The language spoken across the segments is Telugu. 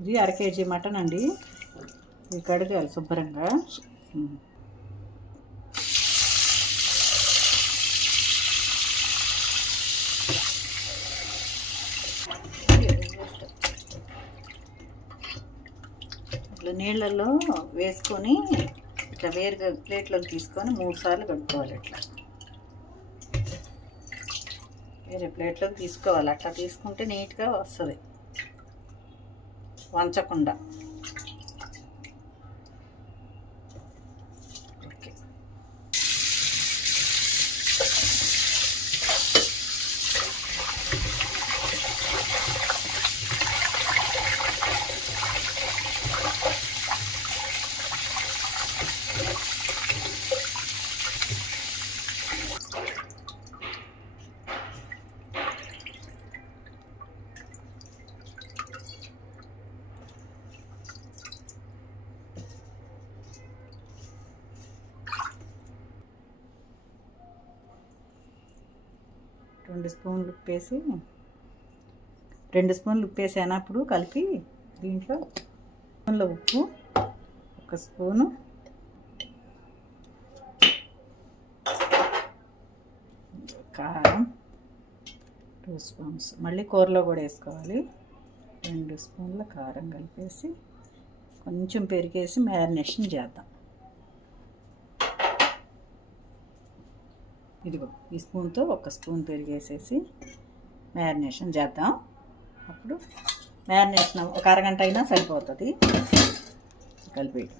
ఇది అర కేజీ మటన్ అండి. ఇది కడగాలి శుభ్రంగా. ఇట్లా నీళ్ళల్లో వేసుకొని ఇట్లా వేరుగా ప్లేట్లోకి తీసుకొని మూడు సార్లు కడుక్కోవాలి ఇట్లా. వేరే ప్లేట్లోకి తీసుకోవాలి. అట్లా తీసుకుంటే నీట్గా వస్తుంది. వంచకుండా. రెండు స్పూన్లు ఉప్పేసి రెండు స్పూన్లు ఉప్పేసాను అప్పుడు కలిపి దీంట్లో స్పూన్ల ఉప్పు ఒక స్పూను కారం టూ స్పూన్స్. మళ్ళీ కూరలో కూడా వేసుకోవాలి. రెండు స్పూన్ల కారం కలిపేసి కొంచెం పెరిగేసి మ్యారినేషన్ చేద్దాం. ఇదిగో ఈ స్పూన్తో ఒక స్పూన్ పెరిగేసేసి మ్యారినేషన్ చేద్దాం. అప్పుడు మ్యారినేషన్ ఒక అరగంట అయినా సరిపోతుంది. కలిపి.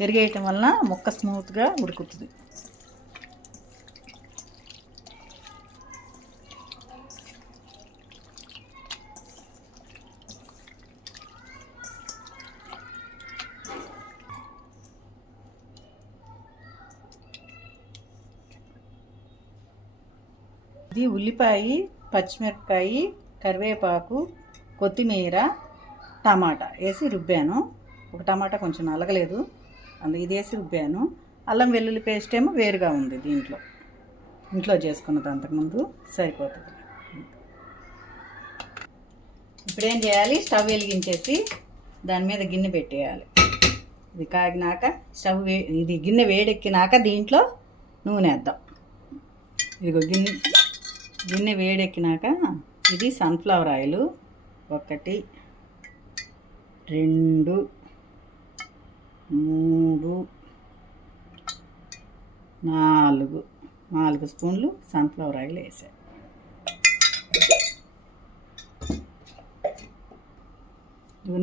పెరిగేయటం వలన ముక్క స్మూత్గా ఉడుకుతుంది. ఇది ఉల్లిపాయ పచ్చిమిరపకాయ కరివేపాకు కొత్తిమీర టమాటా వేసి రుబ్బాను. ఒక టమాటా కొంచెం నలగలేదు. అందు ఇది వేసి రుబ్బాను. అల్లం వెల్లుల్లి పేస్ట్ ఏమో వేరుగా ఉంది దీంట్లో. ఇంట్లో చేసుకున్నది అంతకుముందు సరిపోతుంది. ఇప్పుడు ఏం చేయాలి? స్టవ్ వెలిగించేసి దాని మీద గిన్నె పెట్టేయాలి. ఇది కాగినాక స్టవ్ వే ఇది గిన్నె వేడెక్కినాక దీంట్లో నూనె వేద్దాం. ఇదిగో గిన్నె గిన్నె వేడెక్కినాక ఇది సన్ఫ్లవర్ ఆయిల్ ఒకటి రెండు మూడు నాలుగు నాలుగు స్పూన్లు సన్ఫ్లవర్ ఆయిల్ వేసాను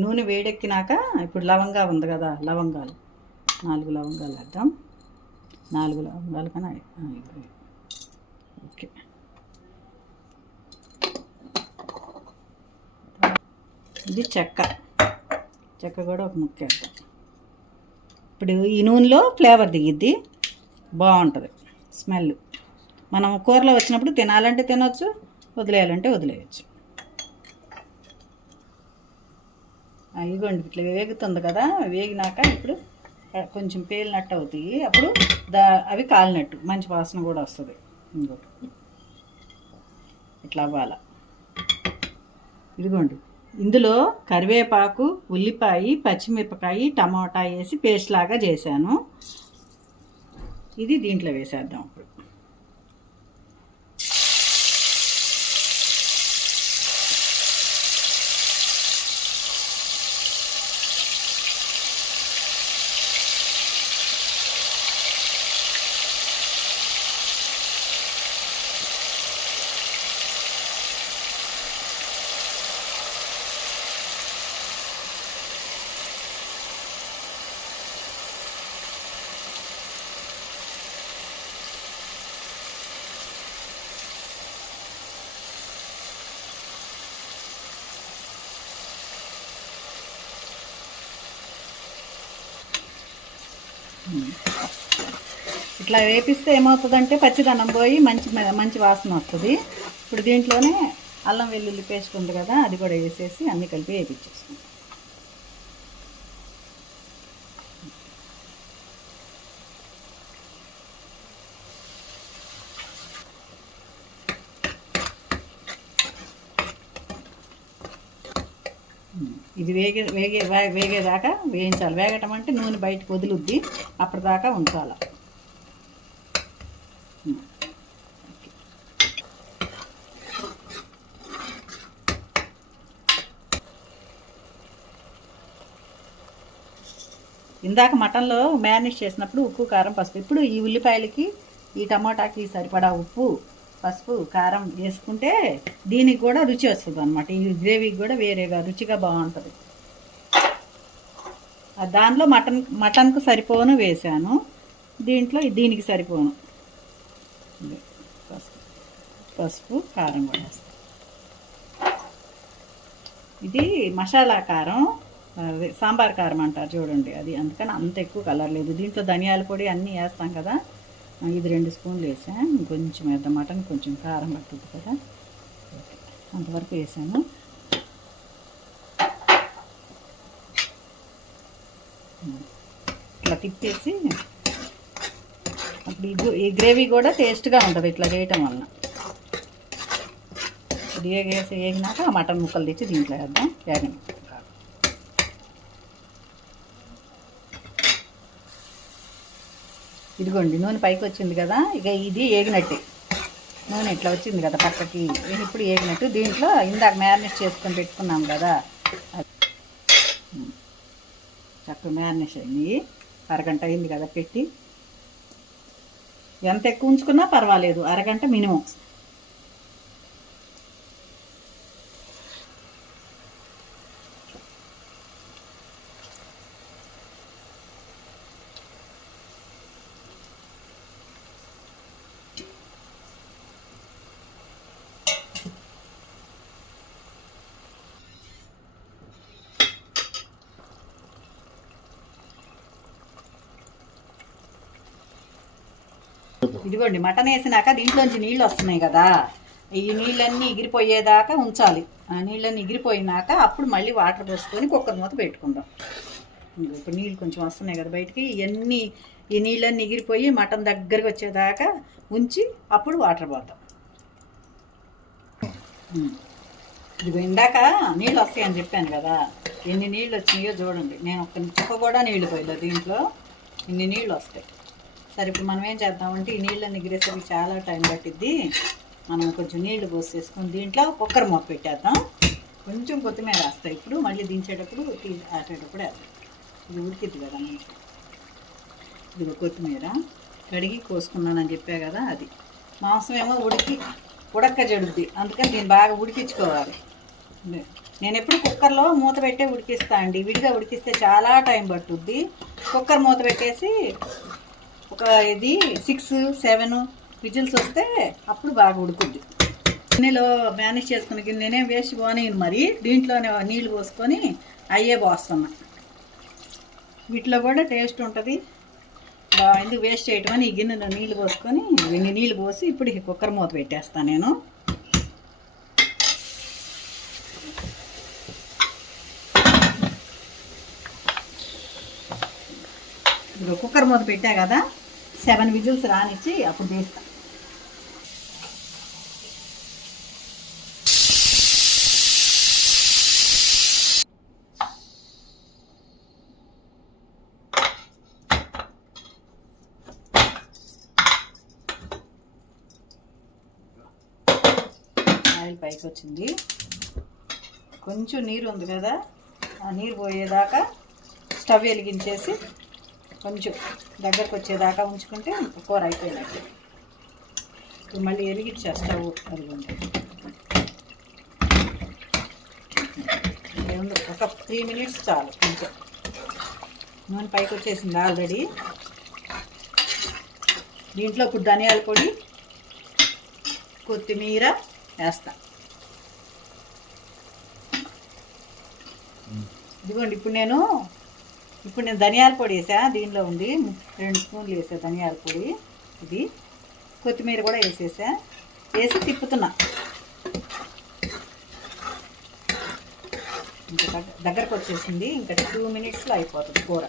నూనె వేడెక్కినాక ఇప్పుడు లవంగా ఉంది కదా లవంగాలు. నాలుగు లవంగాలు వేద్దాం. నాలుగు లవంగాలు కానీ ఓకే. ఇది చెక్క. చెక్క కూడా ఒక ముక్క వేద్దాం. ఇప్పుడు ఈ నూనెలో ఫ్లేవర్ దిగిద్ది. బాగుంటుంది. స్మెల్. మనం కూరలో వచ్చినప్పుడు తినాలంటే తినొచ్చు వదిలేయాలంటే వదిలేయచ్చు. ఇదిగోండి ఇట్లా వేగుతుంది కదా వేగినాక ఇప్పుడు కొంచెం పేలినట్టు అవుతాయి. అప్పుడు దా అవి కాలినట్టు మంచి వాసన కూడా వస్తుంది. ఇంకోటి ఇట్లా అవ్వాల. ఇదిగోండి. ఇందులో కరివేపాకు ఉల్లిపాయ పచ్చిమిరపకాయ టమాటా వేసి పేస్ట్ లాగా చేశాను. ఇది దీంట్లో వేసేద్దాం ఇప్పుడు. ఇట్లా వేపిస్తే ఏమవుతుందంటే పచ్చిదనం పోయి మంచి మంచి వాసన వస్తుంది. ఇప్పుడు దీంట్లోనే అల్లం వెల్లుల్లి పేస్ట్ ఉంది కదా అది కూడా వేసేసి అన్నీ కలిపి వేపించేసుకుంటాం. ఇది వేగే వేగే వే- వేగేదాకా వేయించాలి. వేగటం అంటే నూనె బయటకు వదులుద్ది. అప్పటిదాకా ఉంచాలి. ఇందాక మటన్లో మ్యారినేట్ చేసినప్పుడు ఉప్పు కారం పసుపు. ఇప్పుడు ఈ ఉల్లిపాయలకి ఈ టమాటాకి సరిపడా ఉప్పు. పసుపు కారం వేసుకుంటే దీనికి కూడా రుచి వస్తుంది అనమాట ఈ గ్రేవీకి కూడా వేరేగా రుచిగా బాగుంటుంది. దానిలో మటన్ మటన్కు సరిపోను వేసాను. దీంట్లో దీనికి సరిపోను. పసుపు పసుపు కారం కూడా వేస్తాను. ఇది మసాలా కారం సాంబార్ కారం అంటారు చూడండి అది. అందుకని అంత ఎక్కువ కలర్ లేదు. దీంట్లో ధనియాల పొడి అన్నీ వేస్తాం కదా. ఇది రెండు స్పూన్లు వేసాను ఇంకొంచెం వేద్దాం మటన్ కొంచెం కారం పట్టుద్ది కదా. అంతవరకు వేసాను. ఇట్లా తిప్పేసి అప్పుడు ఈ ఈ గ్రేవీ కూడా టేస్ట్గా ఉంటుంది ఇట్లా చేయటం వలన. ఇది వేసి వేగినాక ఆ మటన్ ముక్కలు తెచ్చి దీంట్లో వేద్దాం. వేగని ఇదిగోండి నూనె పైకి వచ్చింది కదా ఇక ఇది ఏగినట్టే. నూనె ఇట్లా వచ్చింది కదా పక్కకి. ఇప్పుడు ఏగినట్టు. దీంట్లో ఇందాక మ్యారినేట్ చేసుకొని పెట్టుకున్నాం కదా. చక్కగా మ్యారినేట్ అయింది. అరగంట అయింది కదా పెట్టి. ఎంత ఎక్కువ ఉంచుకున్నా పర్వాలేదు. అరగంట మినిమం. ఇదిగోండి మటన్ వేసినాక దీంట్లోంచి నీళ్ళు వస్తున్నాయి కదా. ఈ నీళ్ళన్నీ ఎగిరిపోయేదాకా ఉంచాలి. ఆ నీళ్ళన్నీ ఎగిరిపోయినాక అప్పుడు మళ్ళీ వాటర్ పోసుకొని కుక్కర్ మూత పెట్టుకుందాం. ఇప్పుడు నీళ్ళు కొంచెం వస్తున్నాయి కదా బయటికి. ఇవన్నీ ఈ నీళ్ళన్నీ ఎగిరిపోయి మటన్ దగ్గరికి వచ్చేదాకా ఉంచి అప్పుడు వాటర్ పోతాం ఇది ఇందాక నీళ్ళు వస్తాయని చెప్పాను కదా. ఎన్ని నీళ్ళు వచ్చినాయో చూడండి. నేను ఒక్క చుక్క కూడా నీళ్ళు పోయలేదు దీంట్లో. ఇన్ని నీళ్ళు వస్తాయి. సరే ఇప్పుడు మనం ఏం చేద్దామంటే ఈ నీళ్ళని ఎగిరేసరికి చాలా టైం పట్టిద్ది. మనం కొంచెం నీళ్ళు పోసేసుకుని దీంట్లో కుక్కర్ మూత పెట్టేద్దాం. కొంచెం కొత్తిమీర వేస్తాయి ఇప్పుడు మళ్ళీ దించేటప్పుడు తీ ఆటేటప్పుడు వేస్తాం ఇది ఉడికిద్ది కదా మనకి ఇది కొత్తిమీర. కడిగి కోసుకున్నానని చెప్పా కదా అది. మాంసం ఏమో ఉడికి ఉడక్క జడుద్ది అందుకని దీన్ని బాగా ఉడికించుకోవాలి. నేను ఎప్పుడు కుక్కర్లో మూత పెట్టే ఉడికిస్తా అండి. విడిగా ఉడికిస్తే చాలా టైం పట్టుద్ది. కుక్కర్ మూత పెట్టేసి ఒక ఇది సిక్స్ సెవెన్ విజిల్స్ వస్తే అప్పుడు బాగా ఉడుకుద్ది. గిన్నెలో మేనేజ్ చేసుకుని గిన్నెనే వేసి వేస్ట్ మరి. దీంట్లోనే నీళ్ళు పోసుకొని అయ్యే పోస్తున్నా వీటిలో కూడా టేస్ట్ ఉంటుంది. ఎందుకు వేస్ట్ చేయటం అని ఈ గిన్నెలో నీళ్ళు పోసుకొని ఇన్ని నీళ్ళు పోసి ఇప్పుడు కుక్కర్ మూత పెట్టేస్తాను నేను. కుక్కర్ మూత పెట్టా కదా. సెవెన్ విజిల్స్ రానిచ్చి అప్పుడు తీస్తా. ఆయిల్ పైకి వచ్చింది కొంచెం నీరు ఉంది కదా ఆ నీరు పోయేదాకా స్టవ్ వెలిగించేసి కొంచెం దగ్గరకు వచ్చేదాకా ఉంచుకుంటే కూర అయిపోయినట్టు. ఇప్పుడు మళ్ళీ స్టవ్ అదిగోండి ఏముంది? ఒక త్రీ మినిట్స్ చాలు కొంచెం నూనె పైకి వచ్చేసింది ఆల్రెడీ? దీంట్లో ఇప్పుడు ధనియాల పొడి కొత్తిమీర వేస్తా. ఇదిగోండి ఇప్పుడు నేను ఇప్పుడు నేను ధనియాల పొడి వేసా దీనిలో ఉంది రెండు స్పూన్లు వేసా ధనియాల పొడి. ఇది కొత్తిమీర కూడా వేసేసా. వేసి తిప్పుతున్నా. ఇంకా దగ్గ- దగ్గరకు వచ్చేసింది. ఇంకా టూ మినిట్స్లో అయిపోతుంది కూర.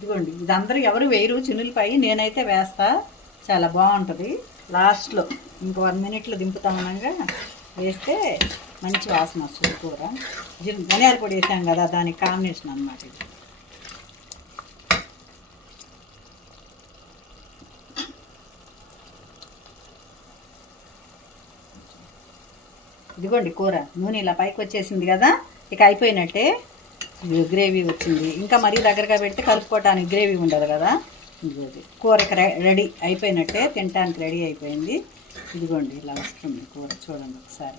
ఇదిగోండి ఇది అందరూ ఎవరు వేయరు చినులపై నేనైతే వేస్తా. చాలా బాగుంటుంది. లాస్ట్లో ఇంక వన్ మినిట్లో దింపుతా ఉండగా వేస్తే మంచి వాసన వస్తుంది కూర. ధనియాల పొడి వేసాం కదా దానికి కాంబినేషన్ అనమాట ఇది. ఇదిగోండి కూర నూనె ఇలా పైకి వచ్చేసింది కదా ఇక అయిపోయినట్టే. గ్రేవీ వచ్చింది. ఇంకా మరీ దగ్గరగా పెట్టి కలుపుకోవటానికి గ్రేవీ ఉండదు కదా? ఇదిగోండి కూరకి రెడీ అయిపోయినట్టే తినటానికి రెడీ అయిపోయింది. ఇదిగోండి ఇలా వస్తుంది కూర. చూడండి ఒకసారి.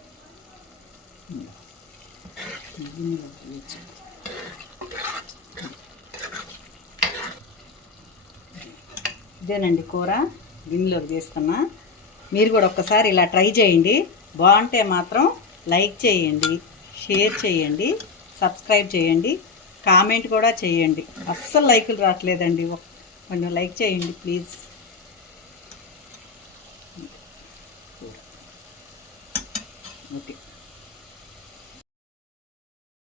ఇదేనండి కూర. గిన్నెలోకి తీస్తున్నా మీరు కూడా ఒక్కసారి ఇలా ట్రై చేయండి. బాగుంటే మాత్రం లైక్ చేయండి షేర్ చేయండి. సబ్స్క్రైబ్ చేయండి కామెంట్ కూడా చేయండి. అస్సలు లైకులు రావట్లేదండి. కొంచెం లైక్ చేయండి ప్లీజ్. ఓకే.